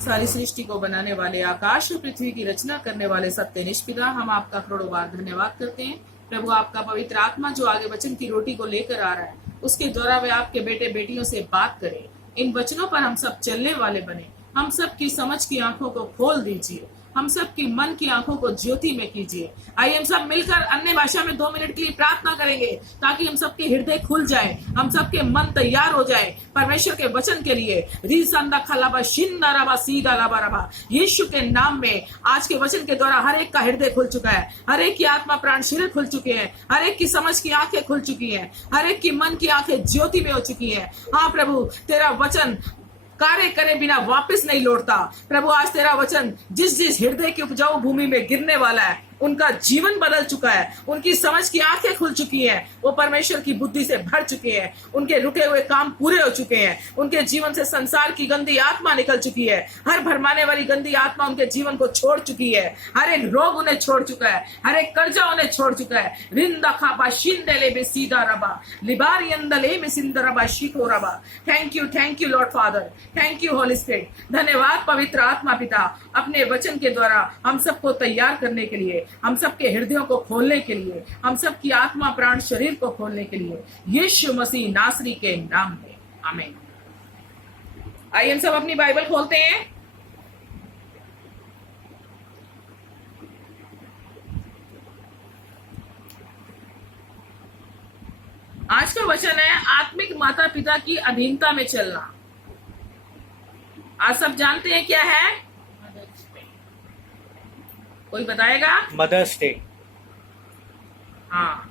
सारी सृष्टि को बनाने वाले, आकाश और पृथ्वी की रचना करने वाले सत्यनिष्ठ पिता, हम आपका करोड़ों बार धन्यवाद करते हैं। प्रभु, आपका पवित्र आत्मा जो आगे वचन की रोटी को लेकर आ रहा है, उसके द्वारा वे आपके बेटे बेटियों से बात करे। इन वचनों पर हम सब चलने वाले बने। हम सब की समझ की आंखों को खोल दीजिए, हम सब की मन की आंखों को ज्योति में कीजिए। आइए हम सब मिलकर अन्य भाषा में 2 मिनट के लिए प्रार्थना करेंगे, ताकि हम सबके हृदय खुल जाए, हम सबके मन तैयार हो जाए परमेश्वर के वचन के लिए। यीशु के नाम में आज के वचन के द्वारा हर एक का हृदय खुल चुका है, हर एक की आत्मा प्राण शरीर खुल चुके हैं, हर एक की समझ की आंखें खुल चुकी हैं, हर एक की मन की आंखें ज्योति में हो चुकी हैं। हाँ प्रभु, तेरा वचन कार्य करे बिना वापस नहीं लौटता। प्रभु, आज तेरा वचन जिस जिस हृदय की उपजाऊ भूमि में गिरने वाला है, उनका जीवन बदल चुका है, उनकी समझ की आंखें खुल चुकी हैं, वो परमेश्वर की बुद्धि से भर चुके हैं, उनके रुके हुए काम पूरे हो चुके हैं, उनके जीवन से संसार की गंदी आत्मा निकल चुकी है, हर भरमाने वाली गंदी आत्मा उनके जीवन को छोड़ चुकी है, हर एक रोग उन्हें छोड़ चुका है, हर एक कर्जा उन्हें छोड़ चुका है। रिंदा खाबा शिंदले में सीधा रबा लिबारी अंदले में सिंदा रबा शिको रबा। Thank you Lord father, thank you Holi spirit. धन्यवाद पवित्र आत्मा पिता, अपने वचन के द्वारा हम सबको तैयार करने के लिए, हम सबके हृदयों को खोलने के लिए, हम सबकी आत्मा प्राण शरीर को खोलने के लिए, यीशु मसीह नासरी के नाम में, आमीन। आइए हम सब अपनी बाइबल खोलते हैं। आज का वचन है आत्मिक माता पिता की अधीनता में चलना। आज सब जानते हैं क्या है? कोई बताएगा? Mother's Day. हाँ,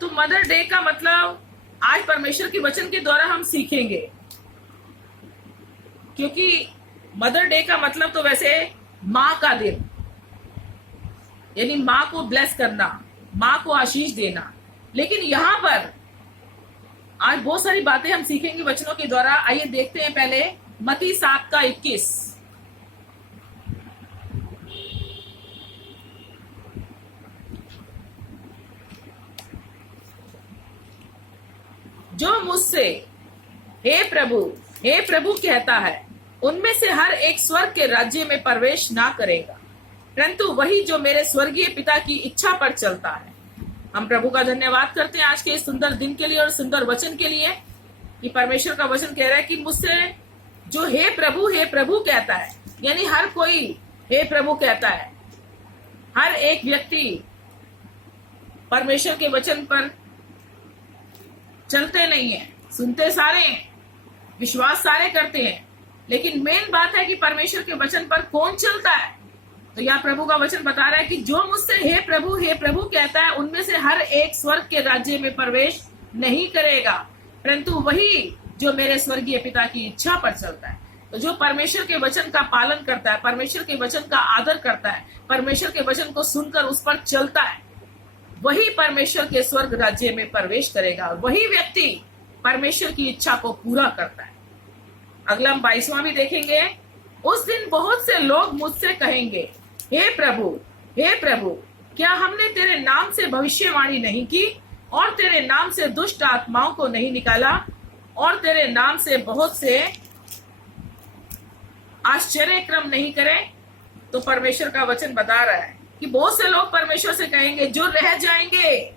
तो मदर डे का मतलब आज परमेश्वर के वचन के द्वारा हम सीखेंगे, क्योंकि मदर डे का मतलब तो वैसे माँ का दिन, यानी माँ को ब्लेस करना, माँ को आशीष देना। लेकिन यहाँ पर आज बहुत सारी बातें हम सीखेंगे वचनों के द्वारा। आइए देखते हैं पहले मत्ती 7:21। जो मुझसे हे प्रभु कहता है, उनमें से हर एक स्वर्ग के राज्य में प्रवेश ना करेगा, परंतु वही जो मेरे स्वर्गीय पिता की इच्छा पर चलता है। हम प्रभु का धन्यवाद करते हैं आज के इस सुंदर दिन के लिए और सुंदर वचन के लिए, कि परमेश्वर का वचन कह रहा है कि मुझसे जो हे प्रभु कहता है, यानी हर कोई हे प्रभु कहता है। हर एक व्यक्ति परमेश्वर के वचन पर चलते नहीं है, सुनते सारे हैं, विश्वास सारे करते हैं, लेकिन मेन बात है कि परमेश्वर के वचन पर कौन चलता है। तो यहाँ प्रभु का वचन बता रहा है कि जो मुझसे हे प्रभु कहता है, उनमें से हर एक स्वर्ग के राज्य में प्रवेश नहीं करेगा, परंतु वही जो मेरे स्वर्गीय पिता की इच्छा पर चलता है। तो जो परमेश्वर के वचन का पालन करता है, परमेश्वर के वचन का आदर करता है, परमेश्वर के वचन को सुनकर उस पर चलता है, वही परमेश्वर के स्वर्ग राज्य में प्रवेश करेगा। वही व्यक्ति परमेश्वर की इच्छा को पूरा करता है। अगला हम 22वां भी देखेंगे। उस दिन बहुत से लोग मुझसे कहेंगे, हे प्रभु क्या हमने तेरे नाम से भविष्यवाणी नहीं की, और तेरे नाम से दुष्ट आत्माओं को नहीं निकाला, और तेरे नाम से बहुत से आश्चर्य क्रम नहीं करे। तो परमेश्वर का वचन बता रहा है कि बहुत से लोग परमेश्वर से कहेंगे, जो रह जाएंगे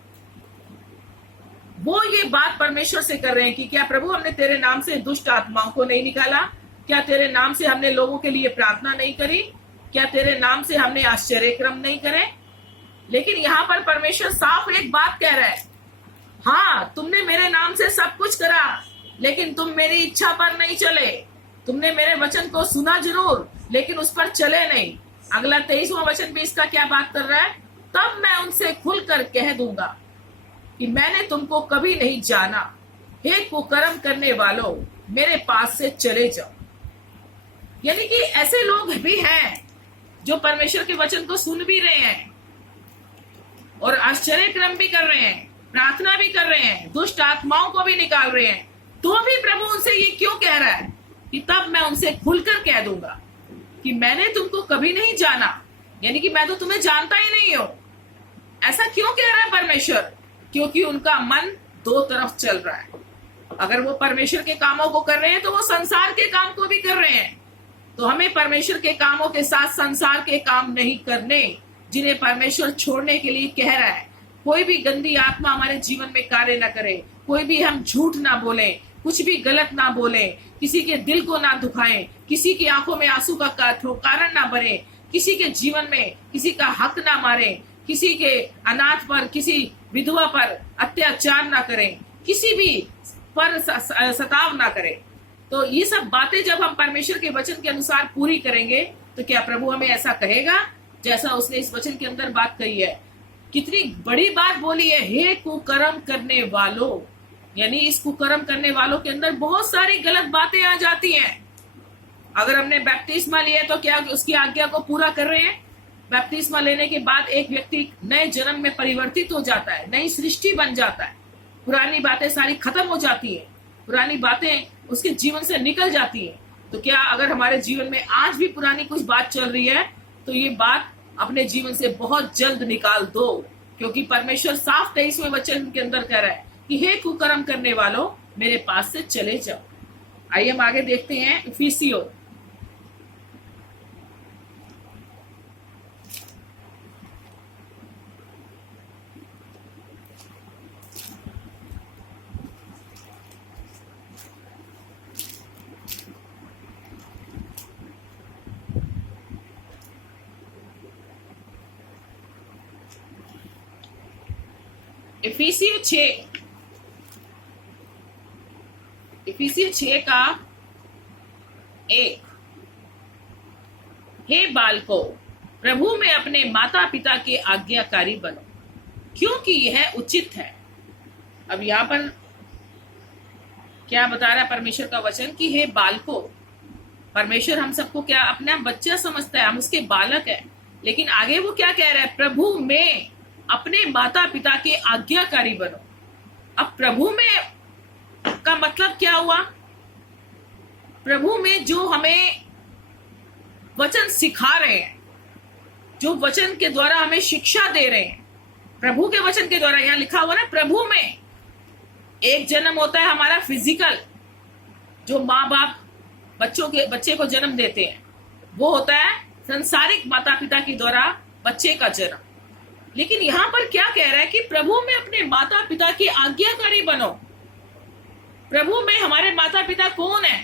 वो ये बात परमेश्वर से कर रहे हैं कि क्या प्रभु हमने तेरे नाम से दुष्ट आत्माओं को नहीं निकाला, क्या तेरे नाम से हमने लोगों के लिए प्रार्थना नहीं करी, क्या तेरे नाम से हमने आश्चर्य क्रम नहीं करे। लेकिन यहाँ पर परमेश्वर साफ एक बात कह रहा है, हाँ तुमने मेरे नाम से सब कुछ करा, लेकिन तुम मेरी इच्छा पर नहीं चले। तुमने मेरे वचन को सुना जरूर, लेकिन उस पर चले नहीं। अगला 23वां वचन भी इसका क्या बात कर रहा है, तब मैं उनसे खुलकर कह दूंगा कि मैंने तुमको कभी नहीं जाना, हे कुकर्म करने वालों, मेरे पास से चले जाओ। यानी कि ऐसे लोग भी हैं जो परमेश्वर के वचन को सुन भी रहे हैं और आश्चर्य क्रम भी कर रहे हैं, प्रार्थना भी कर रहे हैं, दुष्ट आत्माओं को भी निकाल रहे हैं, तो भी प्रभु उनसे ये क्यों कह रहा है कि तब मैं उनसे खुलकर कह दूंगा कि मैंने तुमको कभी नहीं जाना, यानी कि मैं तो तुम्हें जानता ही नहीं हूं। ऐसा क्यों कह रहा है परमेश्वर? क्योंकि उनका मन दो तरफ चल रहा है। अगर वो परमेश्वर के कामों को कर रहे हैं तो वो संसार के काम को भी कर रहे हैं। तो हमें परमेश्वर के कामों के साथ संसार के काम नहीं करने, जिन्हें परमेश्वर छोड़ने के लिए कह रहा है। कोई भी गंदी आत्मा हमारे जीवन में कार्य ना करे, कोई भी हम झूठ ना बोले, कुछ भी गलत ना बोले, किसी के दिल को ना दुखाएं, किसी की आंखों में आंसू का कारण ना भरे, किसी के जीवन में किसी का हक ना मारे, किसी के अनाथ पर, किसी विधवा पर अत्याचार ना करें, किसी भी पर सताव ना करें। तो ये सब बातें जब हम परमेश्वर के वचन के अनुसार पूरी करेंगे तो क्या प्रभु हमें ऐसा कहेगा जैसा उसने इस वचन के अंदर बात कही है? कितनी बड़ी बात बोली है, हे कुकर्म करने वालों। यानी इस कुकर्म करने वालों के अंदर बहुत सारी गलत बातें आ जाती हैं। अगर हमने बैप्टिस्मा लिया तो क्या उसकी आज्ञा को पूरा कर रहे हैं? बैप्टिस्मा लेने के बाद एक व्यक्ति नए जन्म में परिवर्तित हो जाता है, नई सृष्टि बन जाता है, पुरानी बातें सारी खत्म हो जाती है, पुरानी बातें उसके जीवन से निकल जाती है। तो क्या अगर हमारे जीवन में आज भी पुरानी कुछ बात चल रही है तो ये बात अपने जीवन से बहुत जल्द निकाल दो, क्योंकि परमेश्वर साफ 23वें वचन के अंदर कह रहा है कि हे कुकर्म करने वालों, मेरे पास से चले जाओ। आइए हम आगे देखते हैं इफिसियों इफिसियों 6 का 1। हे बालकों, प्रभु में अपने माता पिता के आज्ञाकारी बनो, क्योंकि यह उचित है। अब यहाँ पर क्या बता रहा है परमेश्वर का वचन कि हे बालकों, परमेश्वर हम सबको क्या अपना बच्चा समझता है, हम उसके बालक है। लेकिन आगे वो क्या कह रहा है? प्रभु में अपने माता पिता के आज्ञाकारी बनो। अब प्रभु में का मतलब क्या हुआ? प्रभु में जो हमें वचन सिखा रहे हैं, जो वचन के द्वारा हमें शिक्षा दे रहे हैं, प्रभु के वचन के द्वारा। यहाँ लिखा हुआ ना, प्रभु में एक जन्म होता है हमारा फिजिकल, जो माँ बाप बच्चे को जन्म देते हैं, वो होता है संसारिक माता पिता के द्वारा बच्चे का जन्म। लेकिन यहाँ पर क्या कह रहा है कि प्रभु में अपने माता पिता की आज्ञाकारी बनो। प्रभु में हमारे माता पिता कौन है?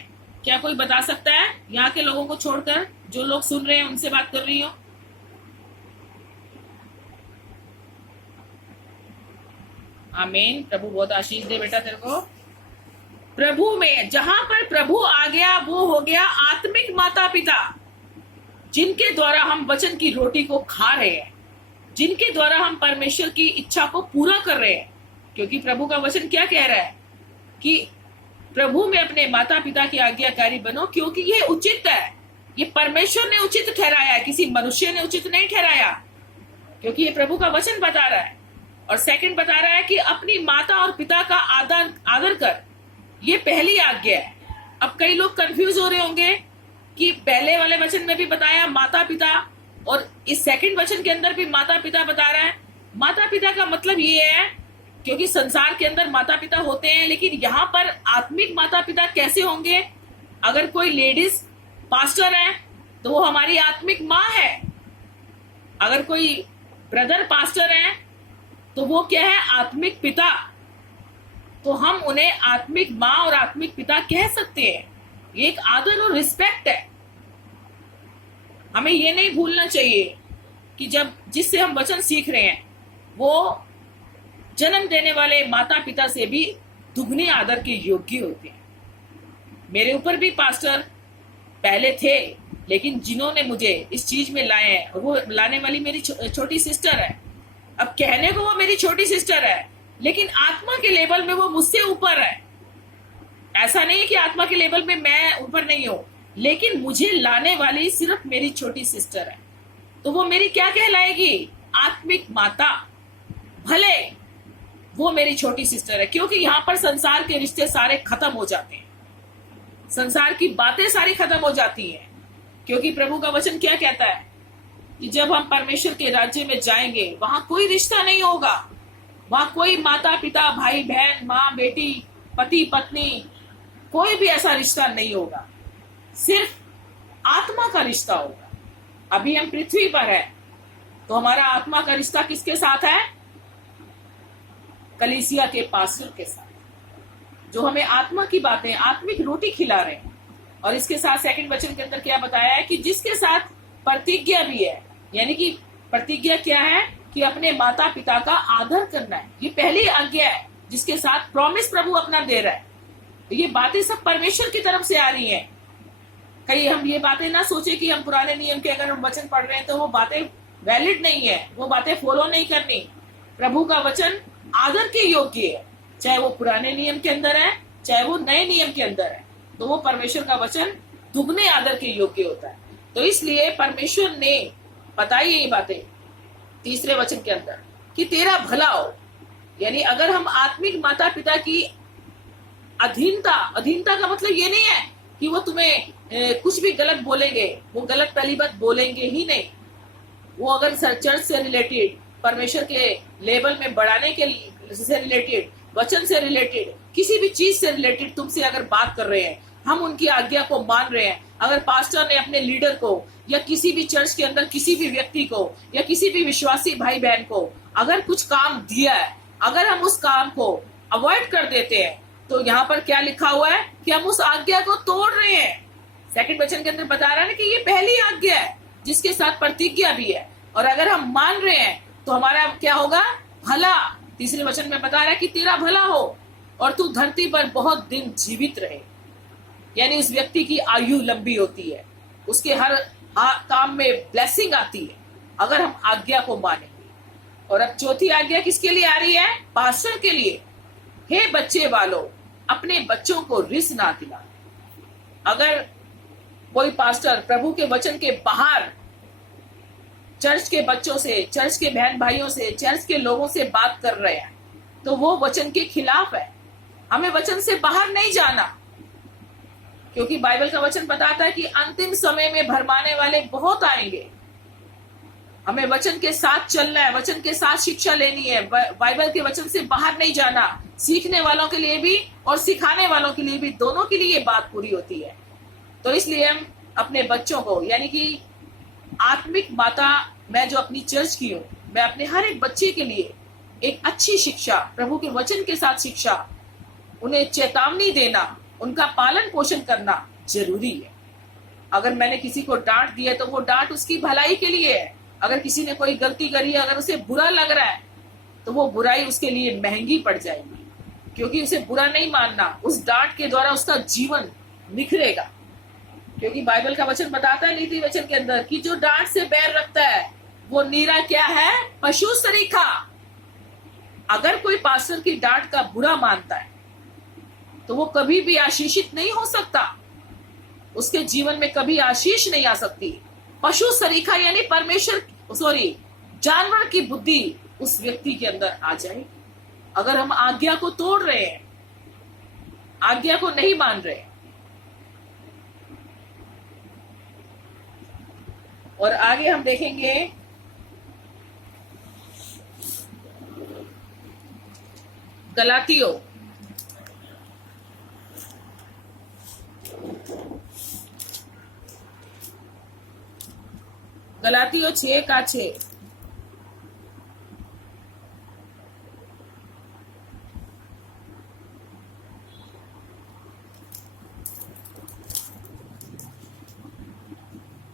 क्या कोई बता सकता है? यहाँ के लोगों को छोड़कर जो लोग सुन रहे हैं उनसे बात कर रही हो। आमीन। प्रभु बहुत आशीष दे बेटा तेरे को। प्रभु में, जहां पर प्रभु आ गया वो हो गया आत्मिक माता पिता, जिनके द्वारा हम वचन की रोटी को खा रहे हैं, जिनके द्वारा हम परमेश्वर की इच्छा को पूरा कर रहे हैं। क्योंकि प्रभु का वचन क्या कह रहा है कि प्रभु में अपने माता पिता की आज्ञाकारी बनो, क्योंकि ये उचित है। ये परमेश्वर ने उचित ठहराया है, किसी मनुष्य ने उचित नहीं ठहराया, क्योंकि ये प्रभु का वचन बता रहा है। और सेकंड बता रहा है कि अपनी माता और पिता का आदर कर, ये पहली आज्ञा है। अब कई लोग कंफ्यूज हो रहे होंगे कि पहले वाले वचन में भी बताया माता पिता, और इस सेकंड वचन के अंदर भी माता पिता बता रहा है। माता पिता का मतलब ये है, क्योंकि संसार के अंदर माता पिता होते हैं, लेकिन यहाँ पर आत्मिक माता पिता कैसे होंगे? अगर कोई लेडीज पास्टर है तो वो हमारी आत्मिक माँ है। अगर कोई ब्रदर पास्टर है तो वो क्या है? आत्मिक पिता। तो हम उन्हें आत्मिक माँ और आत्मिक पिता कह सकते हैं। ये एक आदर और रिस्पेक्ट है। हमें ये नहीं भूलना चाहिए कि जब जिससे हम वचन सीख रहे हैं वो जन्म देने वाले माता पिता से भी दुगने आदर के योग्य होते हैं। मेरे ऊपर भी पास्टर पहले थे, लेकिन जिन्होंने मुझे इस चीज में लाए हैं, और वो लाने वाली मेरी छोटी सिस्टर है। अब कहने को वो मेरी छोटी सिस्टर है, लेकिन आत्मा के लेवल में वो मुझसे ऊपर है। ऐसा नहीं है कि आत्मा के लेवल में मैं ऊपर नहीं हूं, लेकिन मुझे लाने वाली सिर्फ मेरी छोटी सिस्टर है। तो वो मेरी क्या कहलाएगी? आत्मिक माता। भले वो मेरी छोटी सिस्टर है, क्योंकि यहाँ पर संसार के रिश्ते सारे खत्म हो जाते हैं, संसार की बातें सारी खत्म हो जाती हैं। क्योंकि प्रभु का वचन क्या कहता है कि जब हम परमेश्वर के राज्य में जाएंगे वहां कोई रिश्ता नहीं होगा, वहां कोई माता पिता, भाई बहन, माँ बेटी, पति पत्नी, कोई भी ऐसा रिश्ता नहीं होगा। सिर्फ आत्मा का रिश्ता होगा। अभी हम पृथ्वी पर है, तो हमारा आत्मा का रिश्ता किसके साथ है? कलीसिया के पास्टर के साथ, जो हमें आत्मा की बातें, आत्मिक रोटी खिला रहे हैं। और इसके साथ सेकंड वचन के अंदर क्या बताया है कि जिसके साथ प्रतिज्ञा भी है, यानी कि प्रतिज्ञा क्या है कि अपने माता पिता का आदर करना है। ये पहली आज्ञा है जिसके साथ प्रॉमिस प्रभु अपना दे रहा है। तो ये बातें सब परमेश्वर की तरफ से आ रही हैं। कहीं हम ये बातें ना सोचे कि हम पुराने नियम के अगर हम वचन पढ़ रहे हैं तो वो बातें वैलिड नहीं है, वो बातें फॉलो नहीं करनी। प्रभु का वचन आदर के योग्य है, चाहे वो पुराने नियम के अंदर है चाहे वो नए नियम के अंदर है। तो वो परमेश्वर का वचन दुगने आदर के योग्य होता है। तो इसलिए परमेश्वर ने बताई ये बातें तीसरे वचन के अंदर कि तेरा भला हो। यानी अगर हम आत्मिक माता पिता की अधीनता का मतलब ये नहीं है कि वो तुम्हें कुछ भी गलत बोलेंगे, वो गलत पहली बात बोलेंगे ही नहीं। वो अगर चर्च से रिलेटेड, परमेश्वर के लेवल में बढ़ाने के से रिलेटेड, वचन से रिलेटेड, किसी भी चीज से रिलेटेड तुमसे अगर बात कर रहे हैं, हम उनकी आज्ञा को मान रहे हैं। अगर पास्टर ने अपने लीडर को या किसी भी चर्च के अंदर किसी भी व्यक्ति को या किसी भी विश्वासी भाई बहन को अगर कुछ काम दिया है, अगर हम उस काम को अवॉइड कर देते हैं, तो यहाँ पर क्या लिखा हुआ है कि हम उस आज्ञा को तोड़ रहे हैं। सेकंड वचन के अंदर बता रहा है ना कि ये पहली आज्ञा है जिसके साथ प्रतिज्ञा भी है, और अगर हम मान रहे हैं तो हमारा क्या होगा? भला। तीसरे वचन में बता रहा है कि तेरा भला हो और तू धरती पर बहुत दिन जीवित रहे। यानी उस व्यक्ति की आयु लंबी होती है, उसके हर काम में ब्लेसिंग आती है अगर हम आज्ञा को माने। और अब चौथी आज्ञा किसके लिए आ रही है? पास्टर के लिए। हे बच्चे वालों, अपने बच्चों को रिस ना दिला। अगर कोई पास्टर प्रभु के वचन के बाहर चर्च के बच्चों से, चर्च के बहन भाइयों से, चर्च के लोगों से बात कर रहे हैं, तो वो वचन के खिलाफ है। हमें वचन से बाहर नहीं जाना, क्योंकि बाइबल का वचन बताता है कि अंतिम समय में भरमाने वाले बहुत आएंगे। हमें वचन के साथ चलना है, वचन के साथ शिक्षा लेनी है, बाइबल के वचन से बाहर नहीं जाना। सीखने वालों के लिए भी और सिखाने वालों के लिए भी, दोनों के लिए ये बात पूरी होती है। तो इसलिए हम अपने बच्चों को, यानी कि आत्मिक माता, मैं जो अपनी चर्च की हूँ, मैं अपने हर एक बच्चे के लिए एक अच्छी शिक्षा, प्रभु के वचन के साथ शिक्षा, उन्हें चेतावनी देना, उनका पालन पोषण करना जरूरी है। अगर मैंने किसी को डांट दिया तो वो डांट उसकी भलाई के लिए है। अगर किसी ने कोई गलती करी है, अगर उसे बुरा लग रहा है, तो वो बुराई उसके लिए महंगी पड़ जाएगी, क्योंकि उसे बुरा नहीं मानना, उस डांट के द्वारा उसका जीवन निखरेगा। क्योंकि बाइबल का वचन बताता है नीति वचन के अंदर कि जो डांट से बैर रखता है वो नीरा क्या है? पशु सरीखा। अगर कोई पास्टर की डांट का बुरा मानता है तो वो कभी भी आशीषित नहीं हो सकता, उसके जीवन में कभी आशीष नहीं आ सकती। पशु सरीखा यानी जानवर की बुद्धि उस व्यक्ति के अंदर आ जाएगी। अगर हम आज्ञा को तोड़ रहे हैं, आज्ञा को नहीं मान रहे। और आगे हम देखेंगे गलातियों गलातियों 6:6।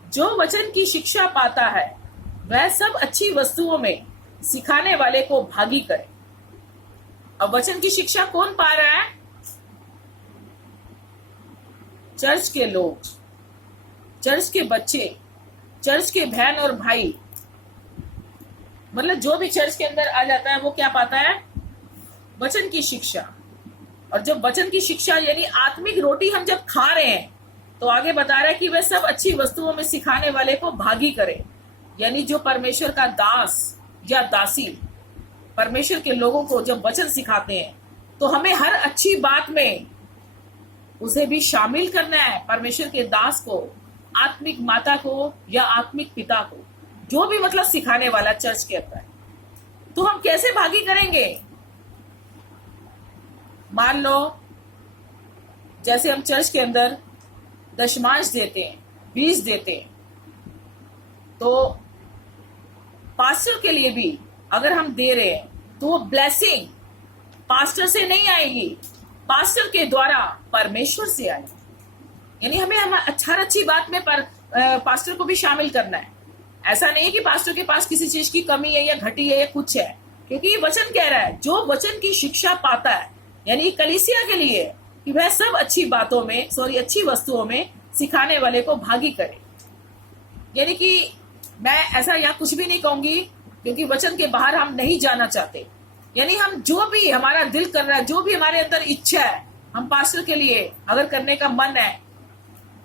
जो वचन की शिक्षा पाता है वह सब अच्छी वस्तुओं में सिखाने वाले को भागी करे। अब वचन की शिक्षा कौन पा रहा है? चर्च के लोग, चर्च के बच्चे, चर्च के बहन और भाई, मतलब जो भी चर्च के अंदर आ जाता है वो क्या पाता है? वचन की शिक्षा। और जब वचन की शिक्षा यानी आत्मिक रोटी हम जब खा रहे हैं, तो आगे बता रहा है कि वह सब अच्छी वस्तुओं में सिखाने वाले को भागी करे। यानी जो परमेश्वर का दास या दासी परमेश्वर के लोगों को जब वचन सिखाते हैं, तो हमें हर अच्छी बात में उसे भी शामिल करना है। परमेश्वर के दास को, आत्मिक माता को या आत्मिक पिता को, जो भी मतलब सिखाने वाला चर्च के अंदर, तो हम कैसे भागी करेंगे? मान लो जैसे हम चर्च के अंदर दशमांश देते हैं, बीज देते हैं, तो पास्टर के लिए भी अगर हम दे रहे हैं तो वो ब्लेसिंग पास्टर से नहीं आएगी, पास्टर के द्वारा परमेश्वर से आएगी। यानी हमें हम अच्छी बात में पास्टर को भी शामिल करना है। ऐसा नहीं है कि पास्टर के पास किसी चीज की कमी है या घटी है या कुछ है, क्योंकि ये वचन कह रहा है जो वचन की शिक्षा पाता है, यानी कलीसिया के लिए कि वह सब अच्छी वस्तुओं में सिखाने वाले को भागी करे। यानी कि मैं ऐसा यहाँ कुछ भी नहीं कहूंगी, क्योंकि वचन के बाहर हम नहीं जाना चाहते। यानी हम जो भी हमारा दिल कर रहा है, जो भी हमारे अंदर इच्छा है, हम पास्टर के लिए अगर करने का मन है,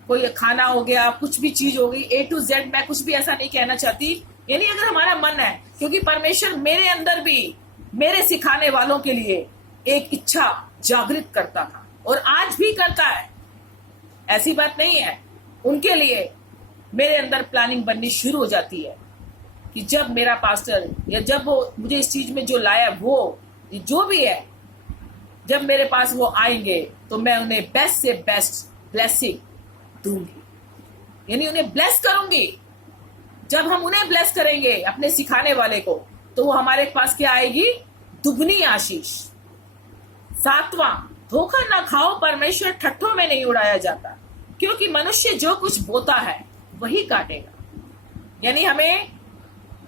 कोई खाना हो गया, कुछ भी चीज हो गई, A to Z, मैं कुछ भी ऐसा नहीं कहना चाहती। यानी अगर हमारा मन है, क्योंकि परमेश्वर मेरे अंदर भी मेरे सिखाने वालों के लिए एक इच्छा जागृत करता था और आज भी करता है, ऐसी बात नहीं है। उनके लिए मेरे अंदर प्लानिंग बननी शुरू हो जाती है कि जब मेरा पास्टर या जब वो मुझे इस चीज में जो लाया, वो जो भी है, जब मेरे पास वो आएंगे तो मैं उन्हें बेस्ट से बेस्ट ब्लेसिंग दूंगी, यानी उन्हें ब्लेस करूंगी। जब हम उन्हें ब्लेस करेंगे अपने सिखाने वाले को, तो वो हमारे पास क्या आएगी? दुगनी आशीष। 7वां, धोखा ना खाओ, परमेश्वर ठट्ठों में नहीं उड़ाया जाता, क्योंकि मनुष्य जो कुछ बोता है वही काटेगा। यानी हमें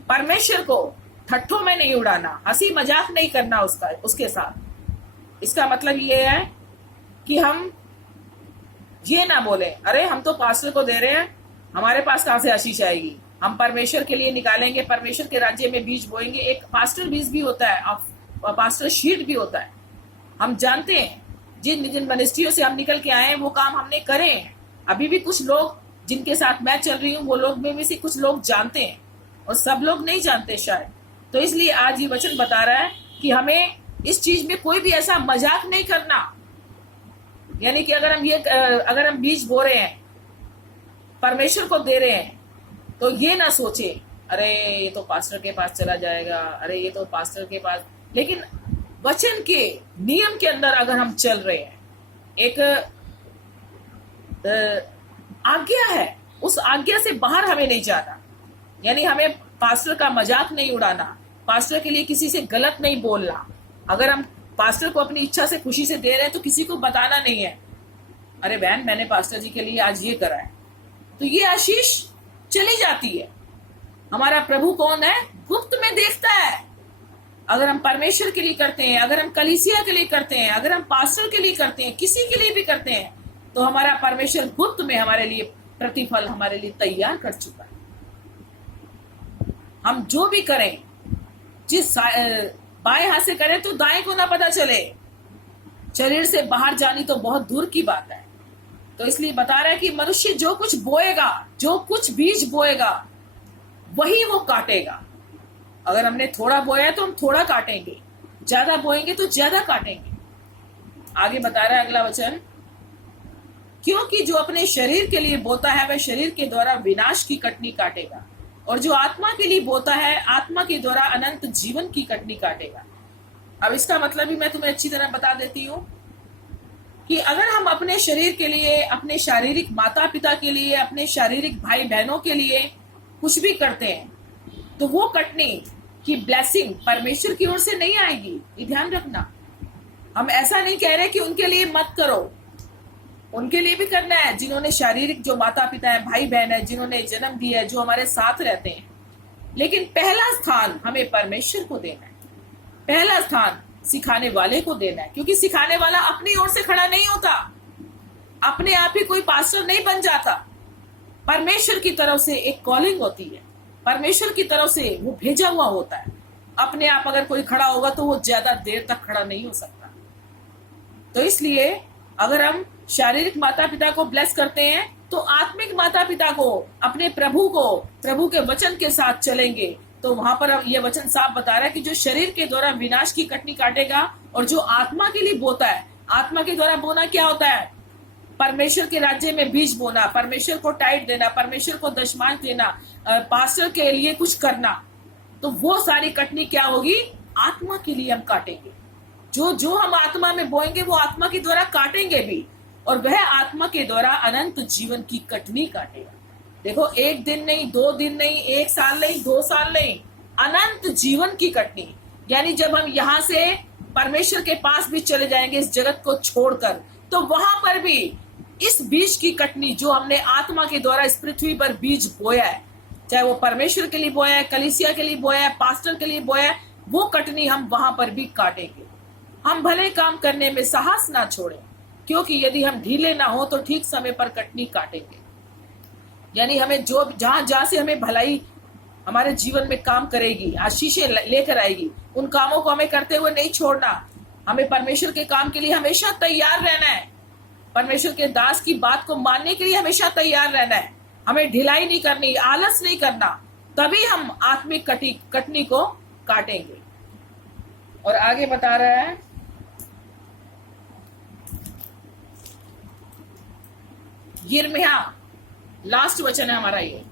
परमेश्वर को ठट्ठों में नहीं उड़ाना, हंसी मजाक नहीं करना उसके साथ। इसका मतलब ये है कि हम ये ना बोले, अरे हम तो पास्टर को दे रहे हैं, हमारे पास कहां से आशीष आएगी, हम परमेश्वर के लिए निकालेंगे, परमेश्वर के राज्य में बीज बोएंगे। एक पास्टर बीज भी होता है और पास्टर शीट भी होता है। हम जानते हैं जिन जिन मिनिस्ट्रियों से हम निकल के आए हैं वो काम हमने करे हैं। अभी भी कुछ लोग जिनके साथ मैं चल रही हूँ, वो लोग में से कुछ लोग जानते हैं और सब लोग नहीं जानते शायद। तो इसलिए आज ये वचन बता रहा है कि हमें इस चीज में कोई भी ऐसा मजाक नहीं करना। यानी कि अगर हम बीज बो रहे हैं, परमेश्वर को दे रहे हैं, तो ये ना सोचे अरे ये तो पास्टर के पास चला जाएगा, अरे ये तो पास्टर के पास। लेकिन वचन के नियम के अंदर अगर हम चल रहे हैं, एक आज्ञा है, उस आज्ञा से बाहर हमें नहीं जाना। यानी हमें पास्टर का मजाक नहीं उड़ाना, पास्टर के लिए किसी से गलत नहीं बोलना। अगर हम पास्टर को अपनी इच्छा से खुशी से दे रहे हैं तो किसी को बताना नहीं है, अरे बहन मैंने पास्टर जी के लिए आज ये करा है, तो ये आशीष चली जाती है। हमारा प्रभु कौन है? गुप्त में देखता है। अगर हम परमेश्वर के लिए करते हैं, अगर हम कलीसिया के लिए करते हैं, अगर हम पास्टर के लिए करते हैं, किसी के लिए भी करते हैं, तो हमारा परमेश्वर गुप्त में हमारे लिए प्रतिफल हमारे लिए तैयार कर चुका है। हम जो भी करें, जिस बाएं हाथ से करें तो दाएं को ना पता चले, शरीर से बाहर जानी तो बहुत दूर की बात है। तो इसलिए बता रहा है कि मनुष्य जो कुछ बोएगा, जो कुछ बीज बोएगा, वही वो काटेगा। अगर हमने थोड़ा बोया है तो हम थोड़ा काटेंगे, ज्यादा बोएंगे तो ज्यादा काटेंगे। आगे बता रहा है अगला वचन, क्योंकि जो अपने शरीर के लिए बोता है वह शरीर के द्वारा विनाश की कटनी काटेगा, और जो आत्मा के लिए बोता है आत्मा के द्वारा अनंत जीवन की कटनी काटेगा। अब इसका मतलब भी मैं तुम्हें अच्छी तरह बता देती हूँ कि अगर हम अपने शरीर के लिए, अपने शारीरिक माता पिता के लिए, अपने शारीरिक भाई बहनों के लिए कुछ भी करते हैं, तो वो कटनी की ब्लेसिंग परमेश्वर की ओर से नहीं आएगी। ये ध्यान रखना। हम ऐसा नहीं कह रहे कि उनके लिए मत करो, उनके लिए भी करना है, जिन्होंने शारीरिक जो माता पिता है, भाई बहन है, जिन्होंने जन्म दिया है, जो हमारे साथ रहते हैं। लेकिन पहला स्थान हमें परमेश्वर को देना है, पहला स्थान सिखाने वाले को देना है, क्योंकि सिखाने वाला अपनी ओर से खड़ा नहीं होता, अपने आप ही कोई पास्टर नहीं बन जाता। परमेश्वर की तरफ से एक कॉलिंग होती है, परमेश्वर की तरफ से वो भेजा हुआ होता है। अपने आप अगर कोई खड़ा होगा तो वो ज्यादा देर तक खड़ा नहीं हो सकता। तो इसलिए अगर हम शारीरिक माता पिता को ब्लेस करते हैं, तो आत्मिक माता पिता को, अपने प्रभु को, प्रभु के वचन के साथ चलेंगे, तो वहां पर यह वचन साफ बता रहा है कि जो शरीर के द्वारा विनाश की कटनी काटेगा, और जो आत्मा के लिए बोता है, आत्मा के द्वारा बोना क्या होता है? परमेश्वर के राज्य में बीज बोना, परमेश्वर को टाइट देना, परमेश्वर को दशमांश देना, पास्टर के लिए कुछ करना। तो वो सारी कटनी क्या होगी? आत्मा के लिए हम काटेंगे। जो हम आत्मा में बोएंगे वो आत्मा के द्वारा काटेंगे भी, और वह आत्मा के द्वारा अनंत जीवन की कटनी काटेगा। देखो, एक दिन नहीं, 2 दिन नहीं, 1 साल नहीं, 2 साल नहीं, अनंत जीवन की कटनी। यानी जब हम यहाँ से परमेश्वर के पास भी चले जाएंगे इस जगत को छोड़कर, तो वहां पर भी इस बीज की कटनी जो हमने आत्मा के द्वारा इस पृथ्वी पर बीज बोया है, चाहे वो परमेश्वर के लिए बोया है, कलीसिया के लिए बोया है, पास्टर के लिए बोया है, वो कटनी हम वहां पर भी काटेंगे। हम भले काम करने में साहस ना छोड़ें, क्योंकि यदि हम ढीले ना हो तो ठीक समय पर कटनी काटेंगे। यानी हमें जो जहां जहां से हमें भलाई हमारे जीवन में काम करेगी, आशीषें लेकर आएगी, उन कामों को हमें करते हुए नहीं छोड़ना। हमें परमेश्वर के काम के लिए हमेशा तैयार रहना है। परमेश्वर के दास की बात को मानने के लिए हमेशा तैयार रहना है। हमें ढिलाई नहीं करनी, आलस नहीं करना, तभी हम आत्मिक कटनी को काटेंगे। और आगे बता रहा है, यिर्मयाह, लास्ट वचन है हमारा ये,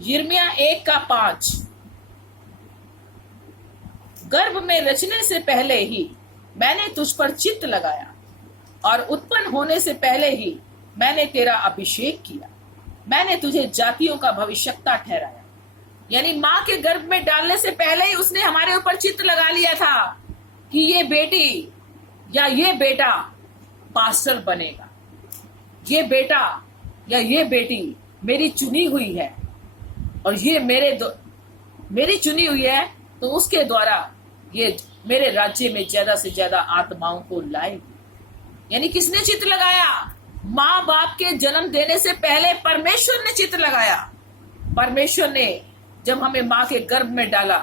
यिर्मयाह 1:5। गर्भ में रचने से पहले ही मैंने तुझ पर चित्त लगाया और उत्पन्न होने से पहले ही मैंने तेरा अभिषेक किया। मैंने तुझे जातियों का भविष्यद्वक्ता ठहराया। यानी माँ के गर्भ में डालने से पहले ही उसने हमारे ऊपर चित्त लगा लिया था कि ये बेटी या ये बेटा पास्टर बनेगा, ये बेटा या ये बेटी मेरी चुनी हुई है, और ये मेरी चुनी हुई है, तो उसके द्वारा ये मेरे राज्य में ज्यादा से ज्यादा आत्माओं को लाएगी। यानी किसने चित्त लगाया? माँ बाप के जन्म देने से पहले परमेश्वर ने चित्त लगाया। परमेश्वर ने जब हमें माँ के गर्भ में डाला,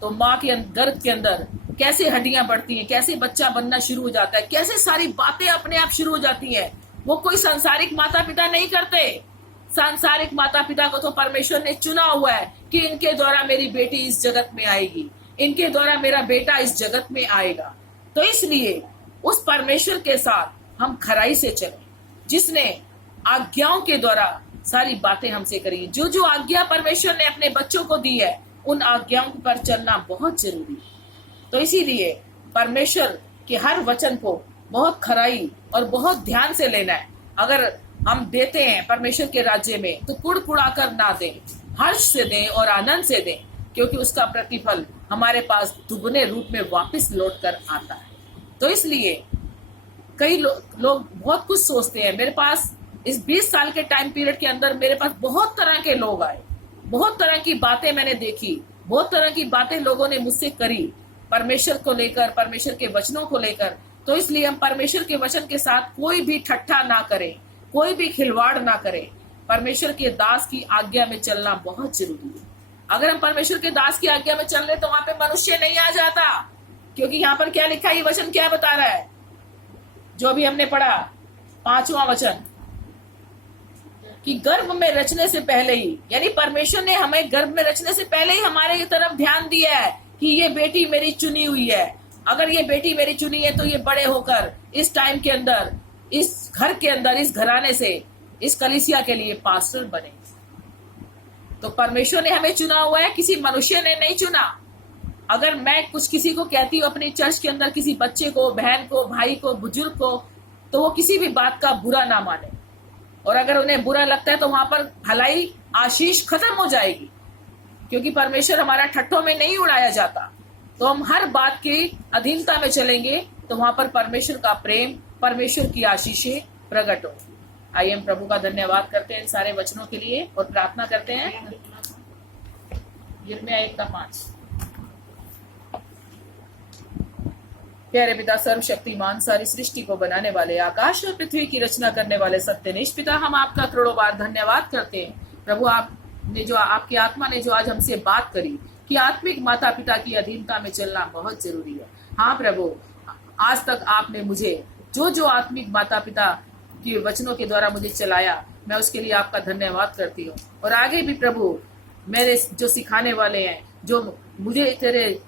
तो माँ के गर्भ के अंदर कैसे हड्डियां बढ़ती हैं, कैसे बच्चा बनना शुरू हो जाता है, कैसे सारी बातें अपने आप शुरू हो जाती हैं। वो कोई सांसारिक माता पिता नहीं करते। सांसारिक माता पिता को तो परमेश्वर ने चुना हुआ है कि इनके द्वारा मेरी बेटी इस जगत में आएगी, इनके द्वारा मेरा बेटा इस जगत में आएगा। तो इसलिए उस परमेश्वर के साथ हम खराई से चलें, जिसने आज्ञाओं के द्वारा सारी बातें हमसे करी। जो जो आज्ञा परमेश्वर ने अपने बच्चों को दी है, उन आज्ञाओं पर चलना बहुत जरूरी है। तो इसीलिए परमेश्वर के हर वचन को बहुत खराई और बहुत ध्यान से लेना है। अगर हम देते हैं परमेश्वर के राज्य में, तो कुड़ कर ना दें, हर्ष से दें और आनंद से दें, क्योंकि उसका प्रतिफल हमारे पास दुगने रूप में वापस लौट कर आता है। तो इसलिए कई लोग बहुत कुछ सोचते हैं। मेरे पास इस 20 साल के टाइम पीरियड के अंदर मेरे पास बहुत तरह के लोग आए, बहुत तरह की बातें मैंने देखी, बहुत तरह की बातें लोगों ने मुझसे करी परमेश्वर को लेकर, परमेश्वर के वचनों को लेकर। तो इसलिए हम परमेश्वर के वचन के साथ कोई भी ठट्ठा ना करें, कोई भी खिलवाड़ ना करें। परमेश्वर के दास की आज्ञा में चलना बहुत जरूरी है। अगर हम परमेश्वर के दास की आज्ञा में चल रहे तो वहां पे मनुष्य नहीं आ जाता, क्योंकि यहाँ पर क्या लिखा है, ये वचन क्या बता रहा है जो अभी हमने पढ़ा, 5वां वचन, कि गर्भ में रचने से पहले ही, यानी परमेश्वर ने हमें गर्भ में रचने से पहले ही हमारे तरफ ध्यान दिया है कि ये बेटी मेरी चुनी हुई है। अगर ये बेटी मेरी चुनी है तो ये बड़े होकर इस टाइम के अंदर, इस घर के अंदर, इस घराने से, इस कलीसिया के लिए पास्टर बने। तो परमेश्वर ने हमें चुना हुआ है, किसी मनुष्य ने नहीं चुना। अगर मैं कुछ किसी को कहती हूँ अपनी चर्च के अंदर, किसी बच्चे को, बहन को, भाई को, बुजुर्ग को, तो वो किसी भी बात का बुरा ना माने। और अगर उन्हें बुरा लगता है तो वहां पर भलाई, आशीष खत्म हो जाएगी, क्योंकि परमेश्वर हमारा ठट्ठों में नहीं उड़ाया जाता। तो हम हर बात की अधीनता में चलेंगे, तो वहां पर परमेश्वर का प्रेम, परमेश्वर की आशीषें प्रकट हो। आइए हम प्रभु का धन्यवाद करते हैं इन सारे वचनों के लिए और प्रार्थना करते हैं। यिर्मयाह 1:5। प्यारे पिता, सर्वशक्तिमान, सारी सृष्टि को बनाने वाले, आकाश और पृथ्वी की रचना करने वाले सत्यनिष्ठ पिता, हम आपका करोड़ों बार धन्यवाद करते हैं। प्रभु, आपने जो, आपकी आत्मा ने जो आज हमसे बात करी कि आत्मिक माता पिता की अधीनता में चलना बहुत जरूरी है। हाँ प्रभु, आज तक आपने मुझे जो जो आत्मिक माता पिता के वचनों के द्वारा मुझे चलाया, मैं उसके लिए आपका धन्यवाद करती हूँ। और आगे भी प्रभु, मेरे जो सिखाने वाले हैं, जो मुझे तेरे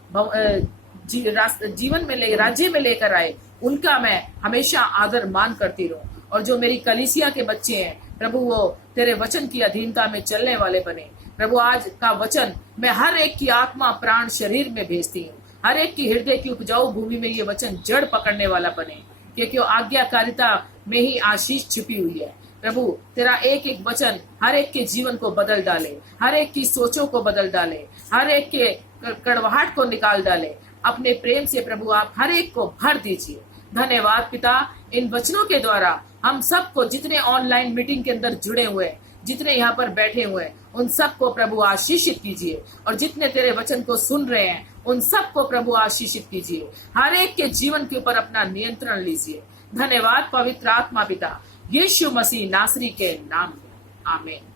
जीवन में राज्य में लेकर आए, उनका मैं हमेशा आदर मान करती रहूं। और जो मेरी कलीसिया के बच्चे हैं प्रभु, वो तेरे वचन की अधीनता में चलने वाले बने। प्रभु, आज का वचन मैं हर एक की आत्मा, प्राण, शरीर में भेजती हूँ। हर एक की हृदय की उपजाऊ भूमि में ये वचन जड़ पकड़ने वाला बने, क्योंकि आज्ञाकारिता में ही आशीष छिपी हुई है। प्रभु तेरा एक एक वचन हर एक के जीवन को बदल डाले, हर एक की सोचों को बदल डाले, हर एक के कड़वाहट को निकाल डाले। अपने प्रेम से प्रभु आप हर एक को भर दीजिए। धन्यवाद पिता, इन वचनों के द्वारा हम सबको, जितने ऑनलाइन मीटिंग के अंदर जुड़े हुए, जितने यहाँ पर बैठे हुए हैं, उन सबको प्रभु आशीषित कीजिए। और जितने तेरे वचन को सुन रहे हैं उन सबको प्रभु आशीषित कीजिए। हर एक के जीवन के ऊपर अपना नियंत्रण लीजिए। धन्यवाद पवित्र आत्मा पिता, यीशु मसीह नासरी के नाम में, आमीन।